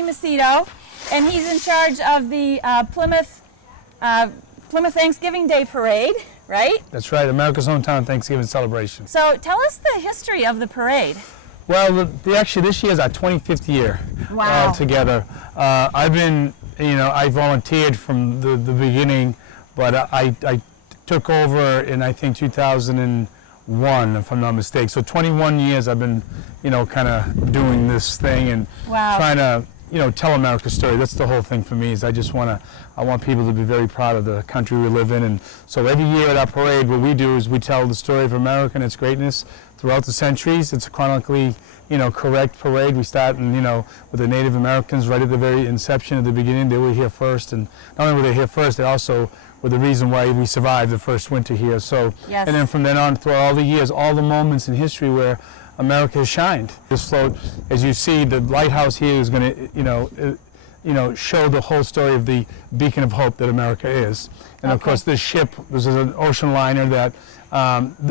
DeMacedo, and he's in charge of the Plymouth Thanksgiving Day Parade, right? That's right, America's Hometown Thanksgiving celebration. So tell us the history of the parade. Well, actually this year is our 25th year together. I've been, I volunteered from the beginning, but I took over in, I think, 2001, if I'm not mistaken. So 21 years I've been, kind of doing this thing and trying to, tell America's story. That's the whole thing for me, is I want people to be very proud of the country we live in. And so every year at our parade, what we do is we tell the story of America and its greatness throughout the centuries. It's a chronically, correct parade. We start, with the Native Americans right at the very inception, at the beginning. They were here first, and not only were they here first, they also were the reason why we survived the first winter here. So, and then from then on, throughout all the years, all the moments in history where America has shined. This float, as you see, the lighthouse here is going to, show the whole story of the beacon of hope that America is. And of course, this ship, this is an ocean liner that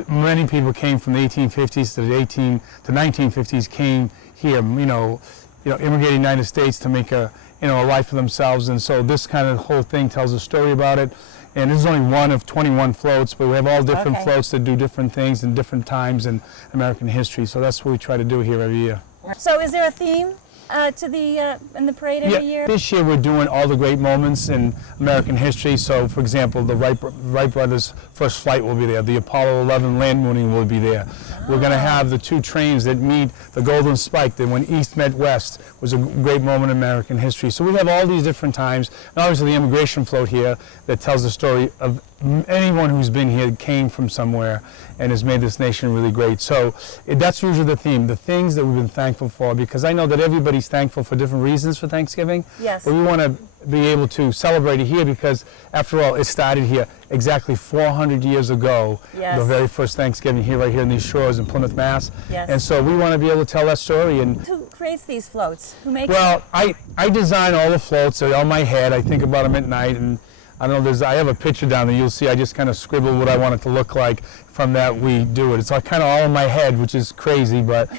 many people came from the 1850s to the 1950s came here, immigrated to the United States to make a life for themselves. And so this kind of whole thing tells a story about it. And this is only one of 21 floats, but we have all different floats that do different things in different times in American history. So that's what we try to do here every year. So is there a theme in the parade every year? This year we're doing all the great moments in American history. So, for example, the Wright brothers' first flight will be there. The Apollo 11 land mooning will be there. We're going to have the two trains that meet the Golden Spike, that when East met West was a great moment in American history. So we have all these different times. And obviously the immigration float here that tells the story of anyone who's been here came from somewhere and has made this nation really great. So that's usually the theme, the things that we've been thankful for, because I know that everybody's thankful for different reasons for Thanksgiving. Yes. But we want to be able to celebrate it here because, after all, it started here exactly 400 years ago. Yes. The very first Thanksgiving here, right here in these shores in Plymouth, Mass. Yes. And so we want to be able to tell that story. And who creates these floats? Who makes them? Well, I design all the floats. They're on my head. I think about them at night, and I don't know, I have a picture down there. You'll see I just kind of scribble what I want it to look like. From that we do it. It's kind of all in my head, which is crazy, but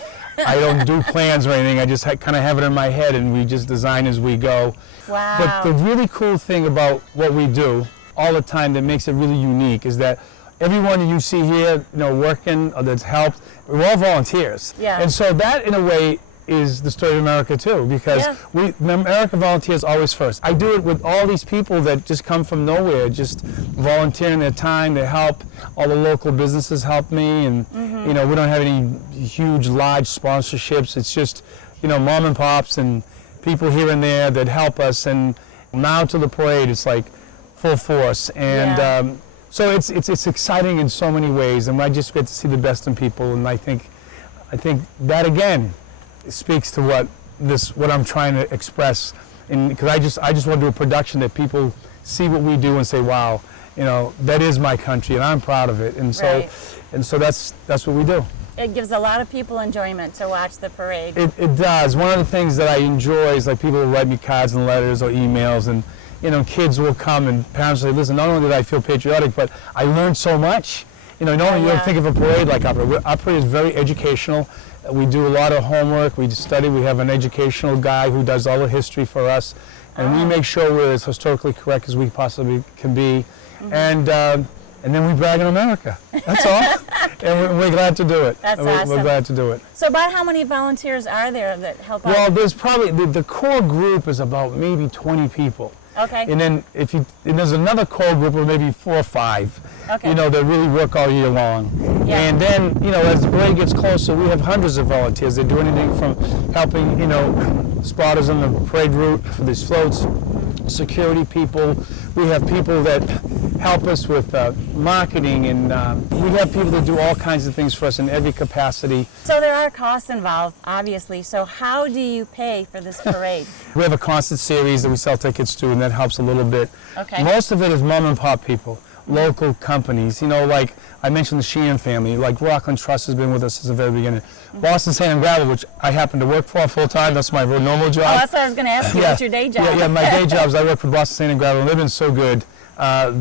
I don't do plans or anything. I just kind of have it in my head, and we just design as we go. Wow. But the really cool thing about what we do all the time that makes it really unique is that everyone that you see here, working or that's helped, we're all volunteers. Yeah. And so that, in a way, is the story of America too, because America volunteers always first. I do it with all these people that just come from nowhere, just volunteering their time. They help. All the local businesses help me, and we don't have any huge, large sponsorships. It's just mom and pops and people here and there that help us. And now to the parade, it's like full force, and so it's exciting in so many ways. And I just get to see the best in people, and I think that again speaks to what I'm trying to express, because I just want to do a production that people see what we do and say, wow, that is my country and I'm proud of it, and so that's what we do. It gives a lot of people enjoyment to watch the parade. It does. One of the things that I enjoy is like people will write me cards and letters or emails, and kids will come and parents say, listen, not only did I feel patriotic, but I learned so much. Normally you don't think of a parade like our parade. Our parade is very educational. We do a lot of homework, we study, we have an educational guy who does all the history for us, and we make sure we're as historically correct as we possibly can be, and then we brag on America, that's all, and we're glad to do it. That's awesome. We're glad to do it. So about how many volunteers are there that help out? Well, there's probably, the core group is about maybe 20 people. Okay. And then there's another core group of maybe 4 or 5, okay, that really work all year long. Yeah. And then, as the parade gets closer, we have hundreds of volunteers. They do anything from helping, spotters on the parade route for these floats, security people. We have people that help us with marketing, and we have people that do all kinds of things for us in every capacity. So there are costs involved, obviously. So how do you pay for this parade? We have a concert series that we sell tickets to, and that helps a little bit. Okay. Most of it is mom and pop people, local companies. Like I mentioned the Sheehan family, like Rockland Trust has been with us since the very beginning. Boston Sand and Gravel, which I happen to work for full time. That's my normal job. Oh, that's what I was going to ask you. What's your day job? Yeah, my day job is I work for Boston Sand and Gravel, and they've been so good.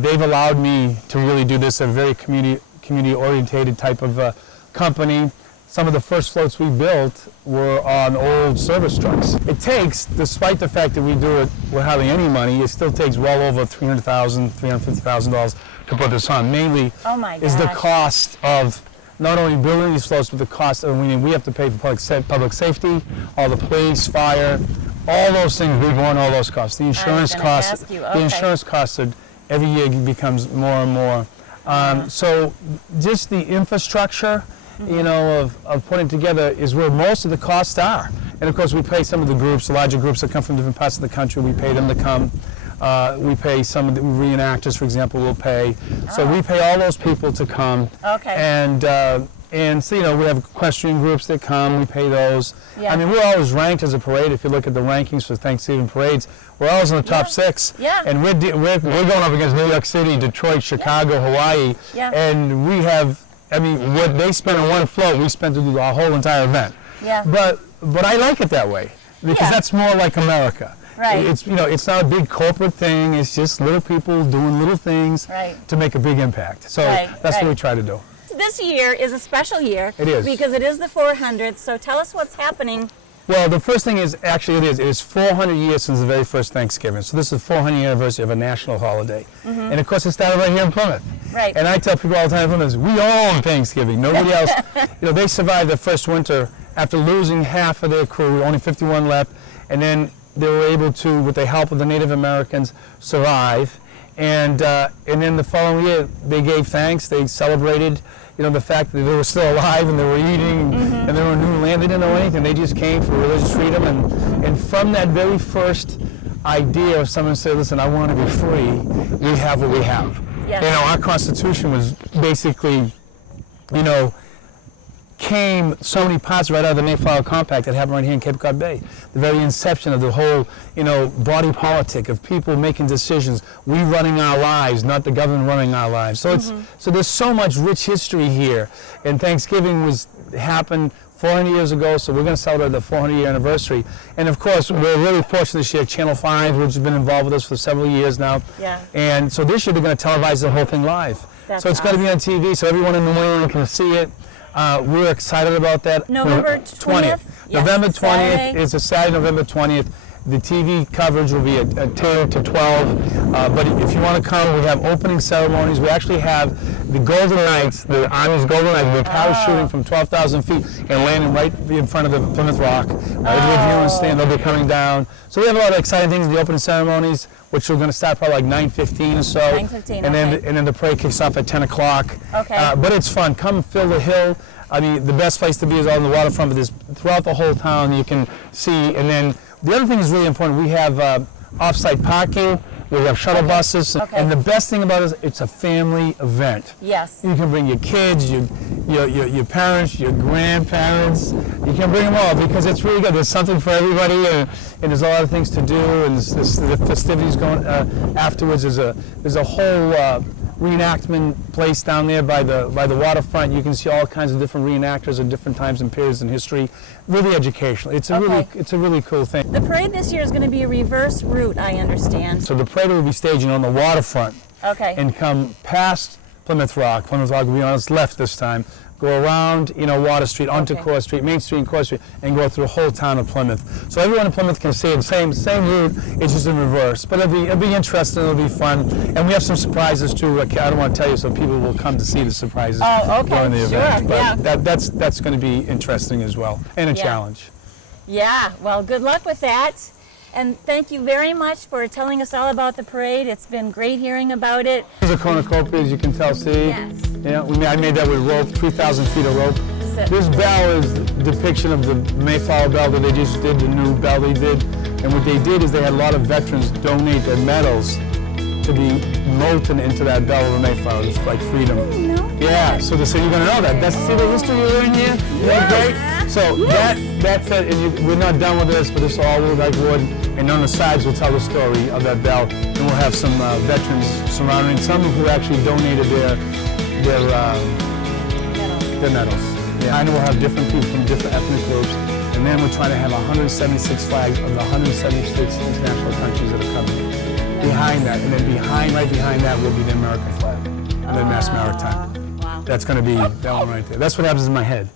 They've allowed me to really do this, a very community-orientated type of company. some of the first floats we built were on old service trucks. It takes, despite the fact that we do it with hardly any money, it still takes well over $300,000, $350,000 to put this on. Mainly is the cost of not only building these floats, but the cost of, we have to pay for public safety, all the police, fire, all those things. We've borne all those costs. The insurance costs, the insurance costs every year becomes more and more. So just the infrastructure, you know, of putting together is where most of the costs are. And of course we pay some of the groups, the larger groups that come from different parts of the country, we pay them to come. We pay some of the reenactors, for example, we'll pay. So we pay all those people to come. And so, you know, we have equestrian groups that come, we pay those. I mean, we're always ranked as a parade. If you look at the rankings for Thanksgiving parades, we're always in the top 6. And we're going up against New York City, Detroit, Chicago, Hawaii. And we have, I mean, what they spend on one float, we spend to do the whole entire event. But I like it that way, because that's more like America. It's, you know, it's not a big corporate thing. It's just little people doing little things to make a big impact. So that's what we try to do. This year is a special year. It is. Because it is the 400th. So tell us what's happening. Well, the first thing is, actually it is 400 years since the very first Thanksgiving. So this is the 400th anniversary of a national holiday. And of course it started right here in Plymouth. And I tell people all the time in Plymouth, we own Thanksgiving. Nobody else, you know, they survived the first winter after losing half of their crew, only 51 left. And then they were able to, with the help of the Native Americans, survive. And then the following year, they gave thanks. They celebrated, you know, the fact that they were still alive and they were eating and they were new land. They didn't know anything. They just came for religious freedom. And from that very first idea of someone said, listen, I want to be free, we have what we have. You know, our Constitution was basically, you know, came so many parts right out of the Mayflower Compact that happened right here in Cape Cod Bay. The very inception of the whole, you know, body politic of people making decisions, we running our lives, not the government running our lives. So it's so there's so much rich history here. And Thanksgiving happened 400 years ago, so we're going to celebrate the 400-year anniversary. And of course, we're really fortunate this year, Channel 5, which has been involved with us for several years now. And so this year they're going to televise the whole thing live. So it's going to be on TV, so everyone in New England can see it. We're excited about that. November 20th? November 20th is a Saturday, November 20th. The TV coverage will be at 10 to 12. But if you want to come, we have opening ceremonies. We actually have the Golden Knights, the Army's Golden Knights. We're parachuting from 12,000 feet and landing right in front of the Plymouth Rock. The viewing stand, they'll be coming down. So we have a lot of exciting things in the opening ceremonies, which are going to start probably like 9:15 or so. 9:15, and then the parade kicks off at 10 o'clock. But it's fun. Come fill the hill. I mean, the best place to be is on the waterfront, but there's throughout the whole town you can see. And then the other thing is really important. We have off-site parking. We have shuttle buses. And the best thing about it is it's a family event. You can bring your kids, your parents, your grandparents. You can bring them all because it's really good. There's something for everybody, and there's a lot of things to do. And the festivities going afterwards. There's a whole reenactment place down there by the waterfront. You can see all kinds of different reenactors at different times and periods in history. Really educational. It's a really cool thing. The parade this year is going to be a reverse route, I understand. So the parade will be staging on the waterfront. And come past Plymouth Rock. Plymouth Rock will be on its left this time. Go around, you know, Water Street, onto Court Street, Main Street and Court Street, and go through the whole town of Plymouth. So everyone in Plymouth can see it. Same route, it's just in reverse. But it'll be interesting, it'll be fun. And we have some surprises too. I don't want to tell you, so people will come to see the surprises during the event. But that's going to be interesting as well, and a challenge. Well, good luck with that. And thank you very much for telling us all about the parade. It's been great hearing about it. There's a cornucopia, as you can tell, see? Yeah, I made that with rope, 3,000 feet of rope. This bell is a depiction of the Mayflower bell that they just did, the new bell they did. And what they did is they had a lot of veterans donate their medals to be molten into that bell of the Mayflower. It's like freedom. So you're going to know that. See the history you learn here? Great? So that's it. And we're not done with this, but this is all wood like wood. And on the sides, we'll tell the story of that bell. And we'll have some veterans surrounding, some who actually donated their medals. And we'll have different people from different ethnic groups. And then we're trying to have 176 flags of the 176 international countries that are coming behind that. And then right behind that will be the American flag. And then Mass Maritime. That's going to be that one right there. That's what happens in my head.